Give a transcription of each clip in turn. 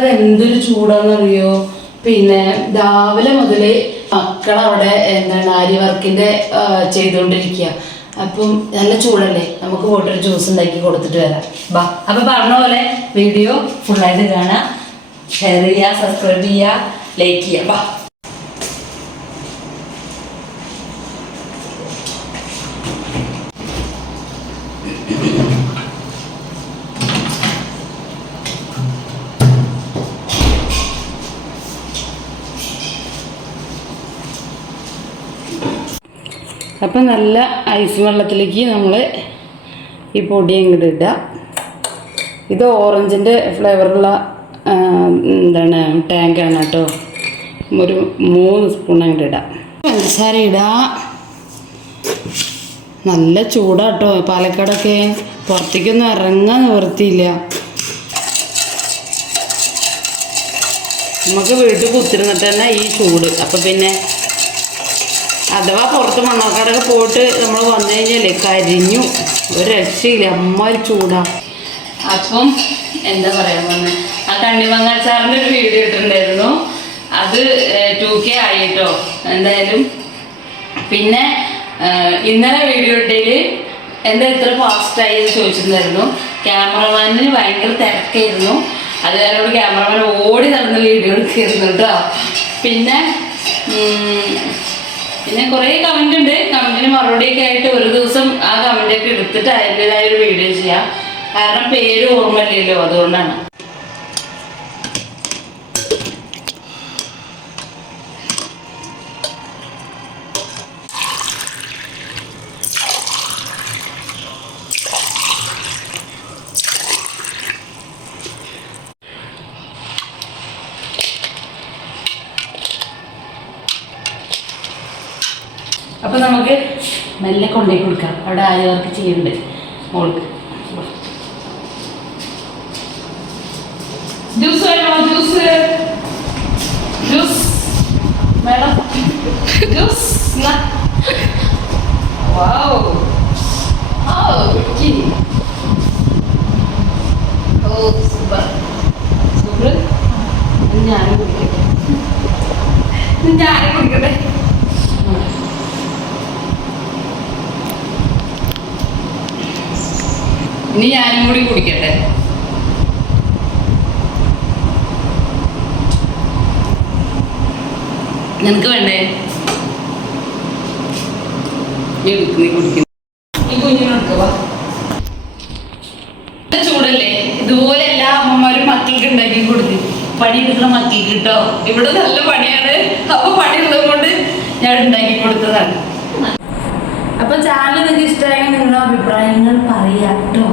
എന്തൊരു ചൂടാന്നറിയോ. പിന്നെ രാവിലെ മുതൽ മക്കളവിടെ എന്താണ് ആരി വർക്കിന്റെ ചെയ്തുകൊണ്ടിരിക്കുക. അപ്പം നല്ല ചൂടല്ലേ, നമുക്ക് പോയിട്ടൊരു ജ്യൂസ് ഉണ്ടാക്കി കൊടുത്തിട്ട് വരാം. ബാ. അപ്പം പറഞ്ഞ പോലെ വീഡിയോ ഫുള്ളായിട്ട് കാണാം, ഷെയർ ചെയ്യുക, സബ്സ്ക്രൈബ് ചെയ്യുക, ലൈക്ക് ചെയ്യുക. ബാ. അപ്പം നല്ല ഐസ് വെള്ളത്തിലേക്ക് നമ്മൾ ഈ പൊടി അങ്ങോട്ട് ഇടുക. ഇത് ഓറഞ്ചിൻ്റെ ഫ്ലേവറുള്ള എന്താണ് ടാങ്കാണ് കേട്ടോ. ഒരു 3 സ്പൂൺ അങ്ങോട്ട് ഇടാം. പഞ്ചസാര ഇടുക. നല്ല ചൂടാട്ടോ പാലക്കാടൊക്കെ, പുറത്തേക്കൊന്നും ഇറങ്ങാൻ നിവൃത്തിയില്ല. നമുക്ക് വീട്ടിൽ കുത്തിരുന്നിട്ട് തന്നെ ഈ ചൂട്. അപ്പം പിന്നെ അഥവാ പുറത്ത് മണ്ണാർക്കാടൊക്കെ പോയിട്ട് നമ്മൾ വന്നു കഴിഞ്ഞാലേ കരിഞ്ഞു, ഒരു രക്ഷയില്ല, അമ്മൊരു ചൂടാ. അപ്പം എന്താ പറയാൻ വന്നത്, ആ കണ്ണിമങ്ങാച്ചാറിൻ്റെ ഒരു വീഡിയോ ഇട്ടിട്ടുണ്ടായിരുന്നു. അത് 2K ആയിട്ടോ എന്തായാലും. പിന്നെ ഇന്നലെ വീഡിയോ ഇട്ടതിൽ എന്താ ഇത്ര ഫാസ്റ്റായി എന്ന് ചോദിച്ചിട്ടുണ്ടായിരുന്നു. ക്യാമറമാനിന് ഭയങ്കര തിരക്കായിരുന്നു. അത് കാരണോട് ക്യാമറമാൻ ഓടി നടന്ന് വീഡിയോ എടുക്കായിരുന്നു കേട്ടോ. പിന്നെ കുറേ കമൻ്റ് ഉണ്ട്. കമൻറ്റിന് മറുപടിയൊക്കെ ആയിട്ട് ഒരു ദിവസം ആ കമൻ്റൊക്കെ എടുത്തിട്ട് അതിൻ്റെതായ ഒരു വീഡിയോ ചെയ്യാം. കാരണം പേര് ഓർമ്മയില്ലല്ലോ, അതുകൊണ്ടാണ്. അപ്പം നമുക്ക് മെല്ലെ കൊണ്ടുപോയി കൊടുക്കാം. അവിടെ ആര് വർക്ക് ചെയ്യുന്നുണ്ട് മോൾക്ക്. ജ്യൂസ് വേണോ? ജ്യൂസ് വേണം. ജ്യൂസ്. വൗ. ഓ സൂപ്പർ സൂപ്പർ. ഞാനും കുടിക്കട്ടെ. ഇനി ഞാനും കൂടി കുടിക്കട്ടെ. നിനക്ക് വേണ്ടേ? നീ കുടിക്കുന്നു. ഈ കുഞ്ഞിനെടുക്കവാ. ചൂടല്ലേ, ഇതുപോലെ എല്ലാ അമ്മമാരും മക്കൾക്ക് ഉണ്ടാക്കി കൊടുക്കും. പണിയെടുക്കുന്ന മക്കൾക്ക് കേട്ടോ. ഇവിടെ നല്ല പണിയാണ്. അപ്പൊ പണിയുള്ളത് കൊണ്ട് ഞാൻ ഉണ്ടാക്കി കൊടുത്തതാണ്. അപ്പൊ ചാനൽ നിങ്ങൾക്ക് ഇഷ്ടമായെങ്കിൽ നിങ്ങളുടെ അഭിപ്രായങ്ങൾ പറയാം കേട്ടോ.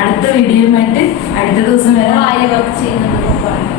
അടുത്ത വീഡിയോയുമായിട്ട് അടുത്ത ദിവസം വരെ ആര്യ വർക്ക് ചെയ്യുന്നത് പറയാം.